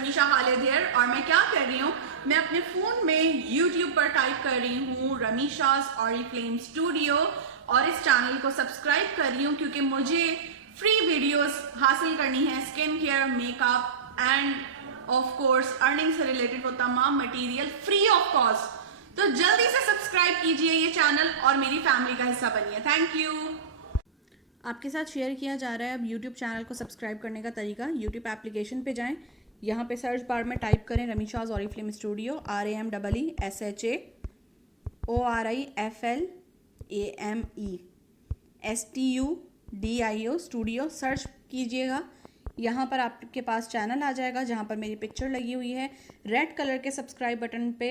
रमीशा Khalid here. और मैं क्या कर रही हूँ, मैं अपने फ़ोन में YouTube पर टाइप कर रही हूँ रमीशा's ऑरिफ्लेम स्टूडियो और इस चैनल को सब्सक्राइब कर रही हूँ क्योंकि मुझे फ्री वीडियोस हासिल करनी है skin care, makeup end of course earning से रिलेटेड वो तमाम मटेरियल फ्री ऑफ कॉस्ट। तो जल्दी से सब्सक्राइब कीजिए ये चैनल और मेरी फैमिली का हिस्सा बनिए। Thank you. आपके साथ शेयर किया जा रहा है अब YouTube चैनल को सब्सक्राइब करने का तरीका। YouTube एप्लीकेशन पे जाएं, यहाँ पे सर्च बार में टाइप करें Rameesha's Oriflame studio, RAMEESHAORIFLAME studio search कीजिएगा। यहाँ पर आपके पास चैनल आ जाएगा जहाँ पर मेरी पिक्चर लगी हुई है। रेड कलर के सब्सक्राइब बटन पे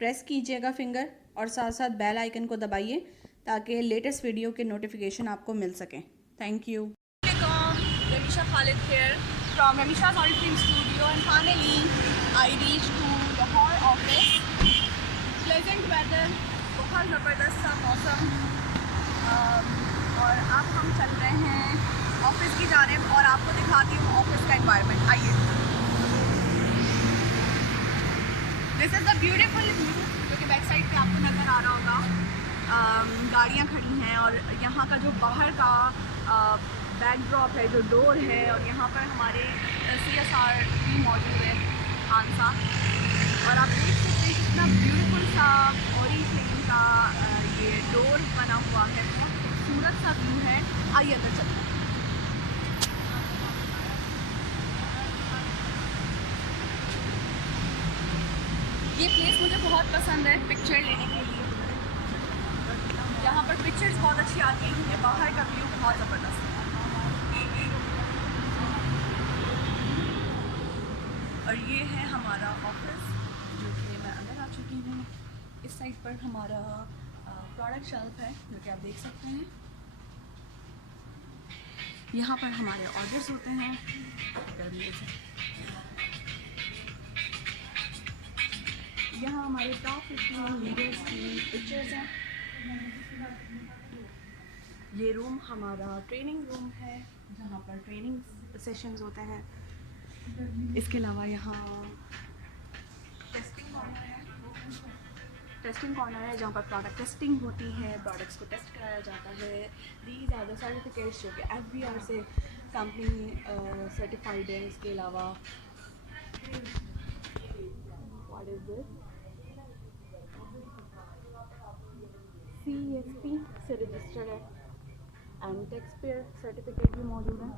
प्रेस कीजिएगा फिंगर और साथ साथ बेल आइकन को दबाइए ताकि लेटेस्ट वीडियो के नोटिफिकेशन आपको मिल सकें। Thank you. Rameesha Khalid here from Rameesha's Oriflame studio and finally I reach to Lahore office. Pleasant weather, बहुत ज़बरदस्त सा मौसम और अब हम चल रहे हैं ऑफिस की जानिब और आपको दिखाती हूँ ऑफिस का एनवायरनमेंट। आइए, this is the beautiful view जो कि बैक साइड पे आपको नज़र आ रहा होगा। गाड़ियाँ खड़ी हैं और यहाँ का जो बाहर का बैकड्रॉप है, जो डोर है, और यहाँ पर हमारे CSR भी मौजूद है आंसा। और आप देख सकते हैं कितना ब्यूटीफुल सा ऑरिफ्लेम का ये डोर बना हुआ है। बहुत खूबसूरत सा व्यू है। आइए अंदर चलते हैं। ये प्लेस मुझे बहुत पसंद है पिक्चर लेने के लिए। यहाँ पर पिक्चर्स बहुत अच्छी आती हैं क्योंकि बाहर का व्यू बहुत ज़बरदस्त है। और ये है हमारा ऑफिस जो कि मैं अंदर आ चुकी हूँ। इस साइड पर हमारा प्रोडक्ट शेल्फ है जो कि आप देख सकते हैं। यहाँ पर हमारे ऑर्डर्स होते हैं। यहाँ हमारे टॉप 15 लीडर्स की पिक्चर्स हैं। ये रूम हमारा ट्रेनिंग रूम है जहाँ पर ट्रेनिंग सेशंस होते हैं। इसके अलावा यहाँ टेस्टिंग कॉर्नर है जहाँ पर प्रोडक्ट टेस्टिंग होती है, प्रोडक्ट्स को टेस्ट कराया जाता है। दीज आर द सर्टिफिकेट्स जो कि FBR से कंपनी सर्टिफाइड है। इसके अलावा व्हाट इज़ दिस, CSP से रजिस्टर्ड है एंड टैक्स पेयर सर्टिफिकेट भी मौजूद है।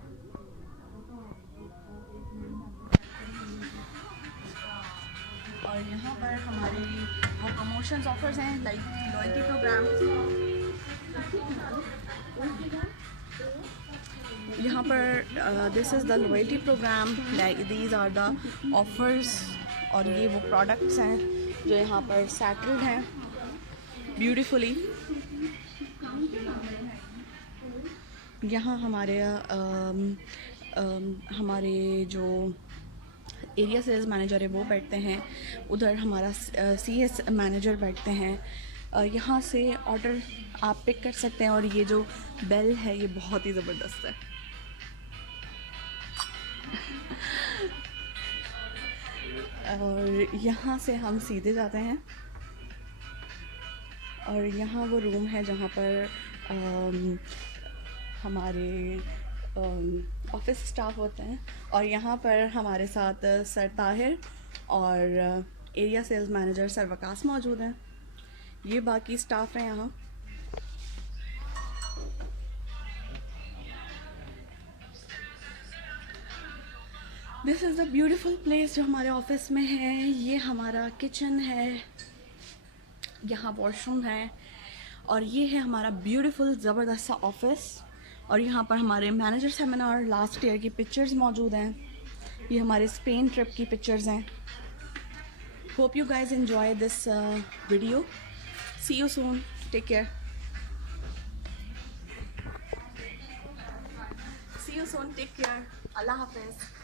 और यहाँ पर हमारे वो प्रमोशंस ऑफर्स हैं लाइक लॉयल्टी प्रोग्राम। यहाँ पर this is the loyalty program, like these are the offers. और ये वो प्रोडक्ट्स हैं जो यहाँ पर सेटल्ड हैं ब्यूटीफुली। यहाँ हमारे जो एरिया सेल्स मैनेजर है वो बैठते हैं, उधर हमारा CS मैनेजर बैठते हैं। यहाँ से ऑर्डर आप पिक कर सकते हैं और ये जो बेल है ये बहुत ही ज़बरदस्त है। और यहाँ से हम सीधे जाते हैं और यहाँ वो रूम है जहाँ पर हमारे ऑफिस स्टाफ होते हैं। और यहाँ पर हमारे साथ सर ताहिर और area sales manager sir Waqas मौजूद हैं। ये बाकी स्टाफ हैं यहाँ। This is the beautiful place जो हमारे ऑफिस में है। ये हमारा किचन है, यहाँ वॉशरूम है और ये है हमारा ब्यूटीफुल ज़बरदस्त सा ऑफिस। और यहाँ पर हमारे मैनेजर सेमिनार लास्ट ईयर की पिक्चर्स मौजूद हैं। ये हमारे स्पेन ट्रिप की पिक्चर्स हैं। Hope you guys enjoy this video. See you soon, take care. See you soon, take care. Allah हाफिज़।